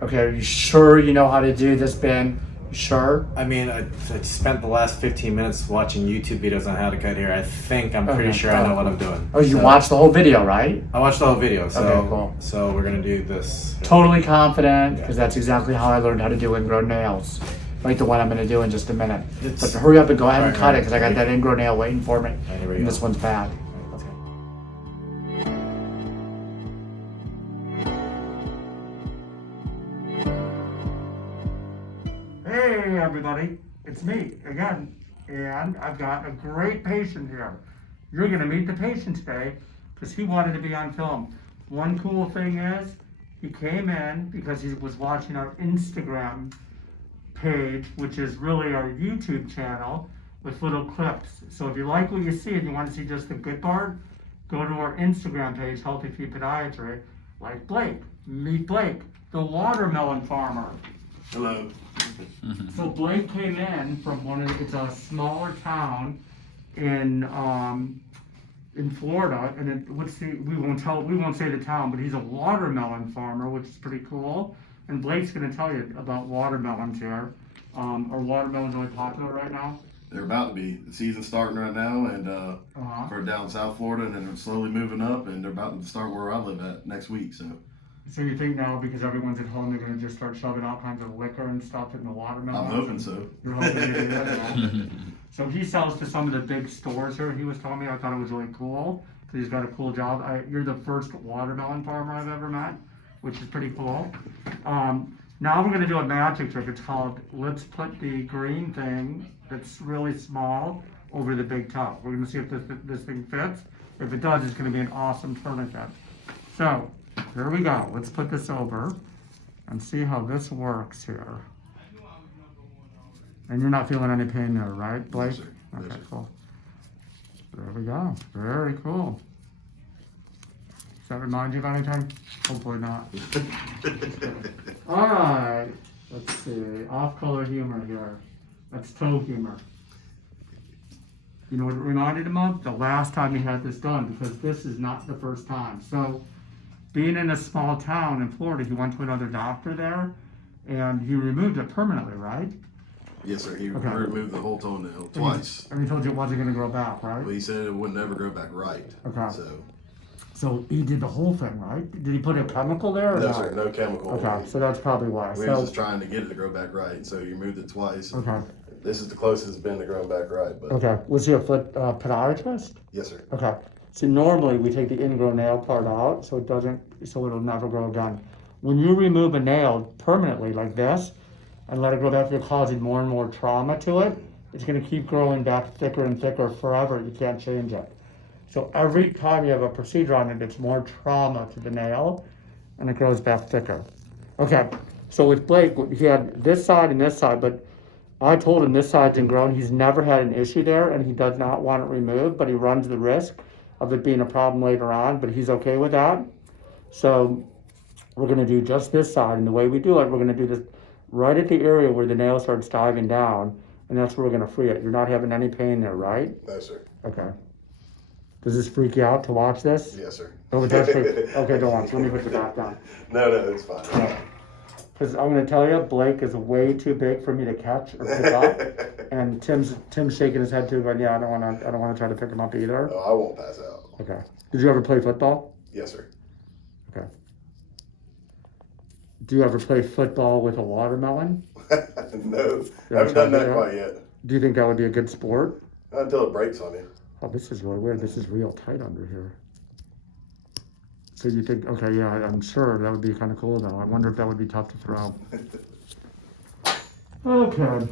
Okay, are you sure you know how to do this, Ben? You sure? I mean, I spent the last 15 minutes watching YouTube videos on how to cut hair. I'm pretty sure I know what I'm doing. Oh, you watched the whole video, right? I watched the whole video, so Okay, cool. So we're gonna do this. Totally confident, because that's exactly how I learned how to do ingrown nails. Like the one I'm gonna do in just a minute. But hurry up and go ahead and cut it, because I got that ingrown nail waiting for me. And this one's bad. Let's go. Hey everybody, it's me again, and I've got a great patient here. You're gonna meet the patient today because he wanted to be on film. One cool thing is he came in because he was watching our Instagram page, which is really our YouTube channel with little clips. So if you like what you see and you want to see just the good part, go to our Instagram page, Healthy Feet Podiatry, like Blake. Meet Blake, the watermelon farmer. Hello. So Blake came in from it's a smaller town in Florida, and we won't say the town, but he's a watermelon farmer, which is pretty cool. And Blake's gonna tell you about watermelons here. Are watermelons really popular right now? They're about to be. The season's starting right now, and for down South Florida, and then they're slowly moving up, and they're about to start where I live at next week. So you think now because everyone's at home, they're gonna just start shoving all kinds of liquor and stuff in the watermelons? I'm hoping so. You're hoping to do that? So he sells to some of the big stores here. He was telling me, I thought it was really cool because he's got a cool job. You're the first watermelon farmer I've ever met, which is pretty cool. Now we're gonna do a magic trick. It's called, let's put the green thing that's really small over the big toe. We're gonna see if this thing fits. If it does, it's gonna be an awesome tourniquet. So, here we go. Let's put this over and see how this works here. And you're not feeling any pain there, right, Blake? Yes, sir. Yes, Okay, sir. cool. There we go. Very cool. Does that remind you of anything? Hopefully not. All right. Let's see. Off-color humor here. That's toe humor. You know what it reminded him of? The last time he had this done, because this is not the first time. So, being in a small town in Florida, he went to another doctor there, and he removed it permanently, right? Yes, sir. He Okay. removed the whole toenail twice. And he told you it wasn't going to grow back, right? Well, he said it would never grow back right. Okay. So, So he did the whole thing, right? Did he put a chemical there? Or no, not? sir. No chemical. Okay, so that's probably why. We were just trying to get it to grow back right, so you moved it twice. Okay. This is the closest it's been to growing back right. But Okay. Was he a foot podiatrist? yes, sir. Okay. See, normally we take the ingrown nail part out so it'll never grow again. When you remove a nail permanently like this and let it grow back, you're causing more and more trauma to it. It's going to keep growing back thicker and thicker forever. You can't change it. So every time you have a procedure on it, it's more trauma to the nail and it grows back thicker. Okay. So with Blake, he had this side and this side, but I told him this side's ingrown. He's never had an issue there and he does not want it removed, but he runs the risk of it being a problem later on, but he's okay with that. So we're gonna do just this side, and the way we do it, we're gonna do this right at the area where the nail starts diving down, and that's where we're gonna free it. You're not having any pain there, right? No, sir. Okay. Does this freak you out to watch this? Yes, sir. Oh, it does freak. Okay, don't watch. Let me put the back down. No, it's fine. Because I'm gonna tell you, Blake is way too big for me to catch or pick up, and Tim's shaking his head too, going, yeah, I don't wanna try to pick him up either. Oh, I won't pass out. Okay. Did you ever play football? Yes, sir. Okay. Do you ever play football with a watermelon? No, I haven't done that quite yet. Do you think that would be a good sport? Not until it breaks on you. Oh, this is really weird. This is real tight under here. So you think, okay, yeah, I'm sure that would be kind of cool though. I wonder if that would be tough to throw. Okay.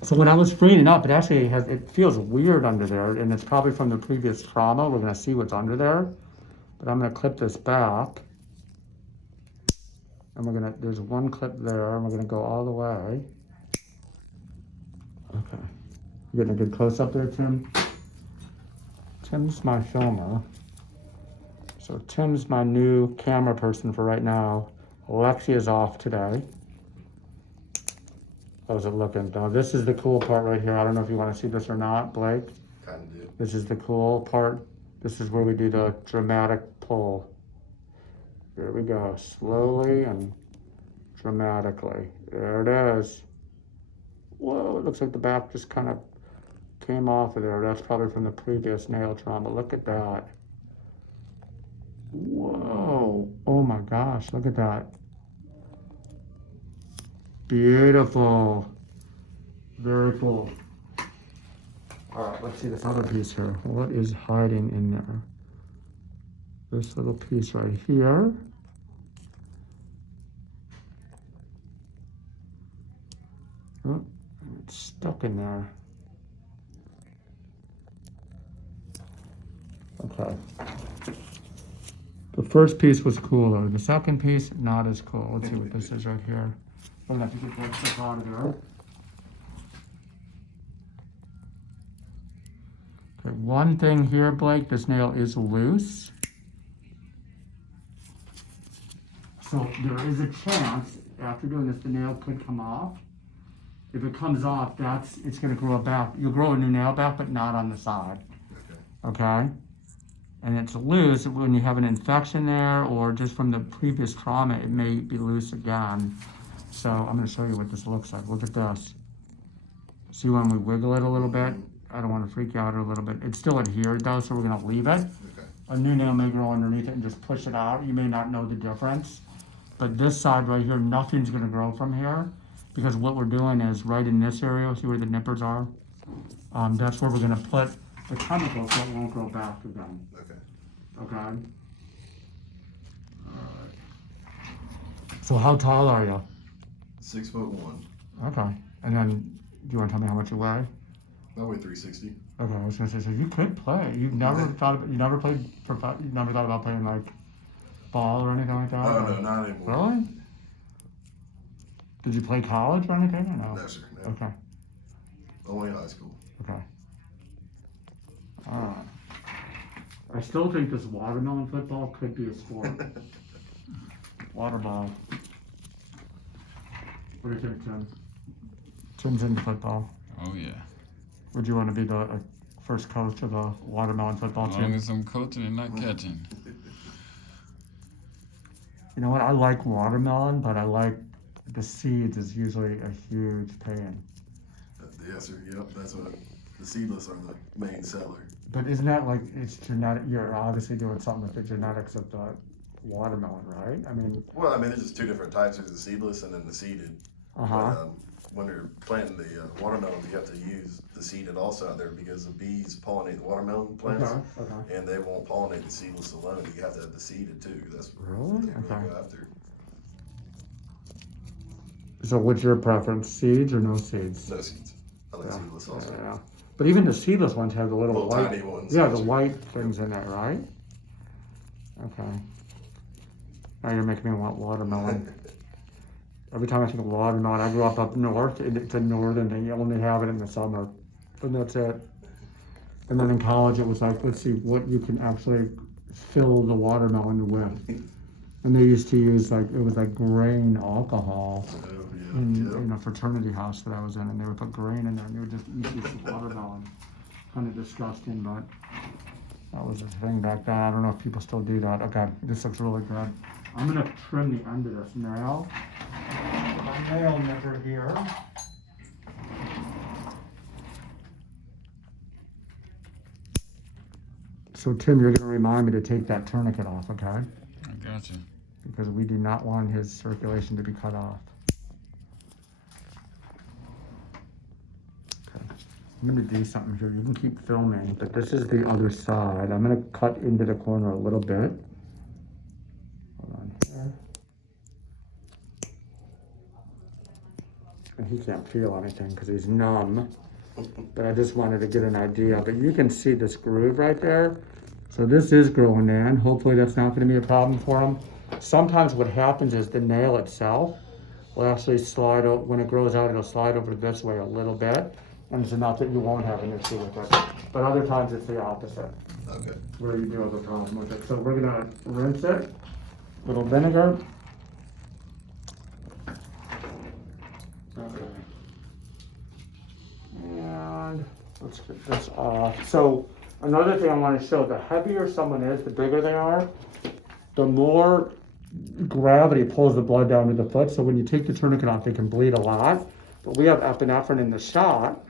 So when I was freeing it up, it feels weird under there, and it's probably from the previous trauma. We're gonna see what's under there. But I'm gonna clip this back. And there's one clip there, and we're gonna go all the way. Okay. You getting a good close up there, Tim? Tim's my filmer. So Tim's my new camera person for right now. Alexi is off today. How's it looking? Now this is the cool part right here. I don't know if you want to see this or not, Blake. Kind of do. This is the cool part. This is where we do the dramatic pull. Here we go, slowly and dramatically. There it is. Whoa, it looks like the back just kind of came off of there. That's probably from the previous nail trauma. Look at that. Whoa. Oh my gosh, look at that. Beautiful. Very cool. All right, let's see this other piece here. What is hiding in there? This little piece right here. Oh, it's stuck in there. Okay. The first piece was cooler. The second piece, not as cool. Let's see what this is right here. I'm gonna have to get that stuff out of there. Okay, one thing here, Blake, this nail is loose. So there is a chance, after doing this, the nail could come off. If it comes off, it's gonna grow back. You'll grow a new nail back, but not on the side. Okay? And it's loose when you have an infection there, or just from the previous trauma, it may be loose again. So I'm gonna show you what this looks like. Look at this. See when we wiggle it a little bit? I don't wanna freak you out a little bit. It's still adhered though, so we're gonna leave it. Okay. A new nail may grow underneath it and just push it out. You may not know the difference. But this side right here, nothing's gonna grow from here, because what we're doing is right in this area, see where the nippers are? That's where we're gonna put the chemical so it won't grow back again. Okay. Okay? So how tall are you? 6'1". Okay. And then, do you wanna tell me how much you weigh? I weigh 360. Okay, I was gonna say, so you could play. You never thought about playing like ball or anything like that? Oh, no, not anymore. Really? Did you play college or anything or no? No, sir. No. Okay. Only high school. Okay. Alright. I still think this watermelon football could be a sport. Water ball. What do you think, Tim? Tim's into football. Oh yeah. Would you want to be the first coach of the watermelon football As long team? as I'm coaching and not catching. You know what? I like watermelon, but I like the seeds is usually a huge pain. Yes, sir. Yep, that's what the seedless are the main seller. But isn't that like, it's genetic? You're obviously doing something with the genetics of the watermelon, right? I mean, Well, I mean, there's just two different types. There's the seedless and then the seeded. uh-huh. But, when you're planting the watermelon, you have to use the seeded also out there because the bees pollinate the watermelon plants, Okay. and they won't pollinate the seedless alone. You have to have the seeded too. That's what Really? they really Okay. go after. So what's your preference? Seeds or no seeds? No seeds. I like seedless also. Yeah. But even the seedless ones have the little white, tiny ones. yeah, the white things in it, right? Okay. Now you're making me want watermelon. Every time I think of watermelon, I grew up north, and it's a northern thing. You only have it in the summer, and that's it. And then in college, it was like, let's see what you can actually fill the watermelon with. And they used to use it was like grain alcohol in a fraternity house that I was in, and they would put grain in there, and they would just eat this watermelon. Kind of disgusting, but that was a thing back then. I don't know if people still do that. Okay, this looks really good. I'm gonna trim the end of this nail. My nail nipper here. So Tim, you're gonna remind me to take that tourniquet off, okay? I got you. Because we do not want his circulation to be cut off. Okay. I'm gonna do something here. You can keep filming, but this is the other side. I'm gonna cut into the corner a little bit. Hold on here. And he can't feel anything because he's numb. But I just wanted to get an idea. But you can see this groove right there. So this is growing in. Hopefully that's not going to be a problem for him. Sometimes what happens is the nail itself will actually slide out. When it grows out, it'll slide over this way a little bit. And it's enough that you won't have an issue with it. But other times it's the opposite. Okay. Where you do have a problem with it. So we're going to rinse it. Little vinegar. Okay. And let's get this off. So another thing I want to show, the heavier someone is, the bigger they are, the more gravity pulls the blood down to the foot. So when you take the tourniquet off, it can bleed a lot. But we have epinephrine in the shot,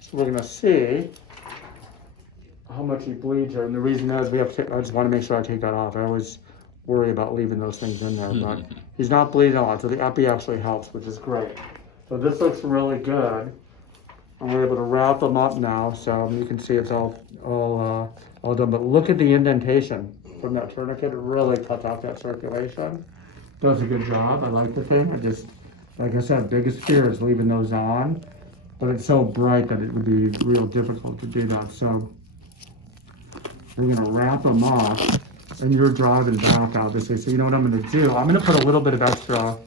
so we're gonna see how much he bleeds here. And the reason is I just want to make sure I take that off. I always worry about leaving those things in there, but he's not bleeding a lot, so the epi actually helps, which is great. So this looks really good. And we're able to wrap them up now, so you can see it's all done. But look at the indentation from that tourniquet. It really cuts off that circulation. Does a good job. I like the thing. Like I said, biggest fear is leaving those on, but it's so bright that it would be real difficult to do that. So we're gonna wrap them up, and you're driving back, obviously. So you know what I'm gonna do? I'm gonna put a little bit of extra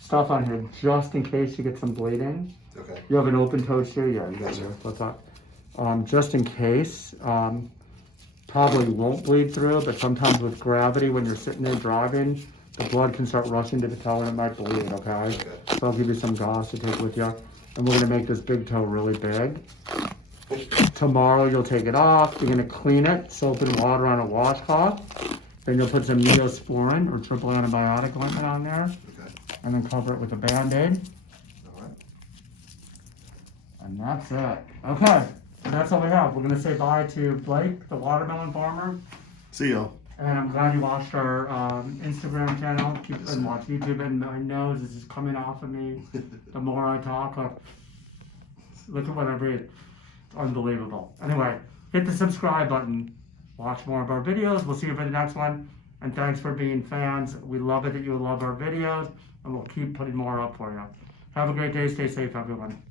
stuff on here just in case you get some bleeding. Okay. You have an open toe shoe? Yeah, you got your what's that? Just in case. Probably won't bleed through, but sometimes with gravity, when you're sitting there driving, the blood can start rushing to the toe and it might bleed, okay? So I'll give you some gauze to take with you. And we're gonna make this big toe really big. Tomorrow you'll take it off, you're gonna clean it, soap and water on a washcloth. Then you'll put some Neosporin or triple antibiotic ointment on there. Okay. And then cover it with a Band-Aid. All right. And that's it. Okay, so that's all we have. We're gonna say bye to Blake, the watermelon farmer. See y'all. And I'm glad you watched our Instagram channel. And watch YouTube. And my nose is just coming off of me the more I talk. Look at what I breathe. It's unbelievable. Anyway, hit the subscribe button. Watch more of our videos. We'll see you for the next one. And thanks for being fans. We love it that you love our videos. And we'll keep putting more up for you. Have a great day. Stay safe, everyone.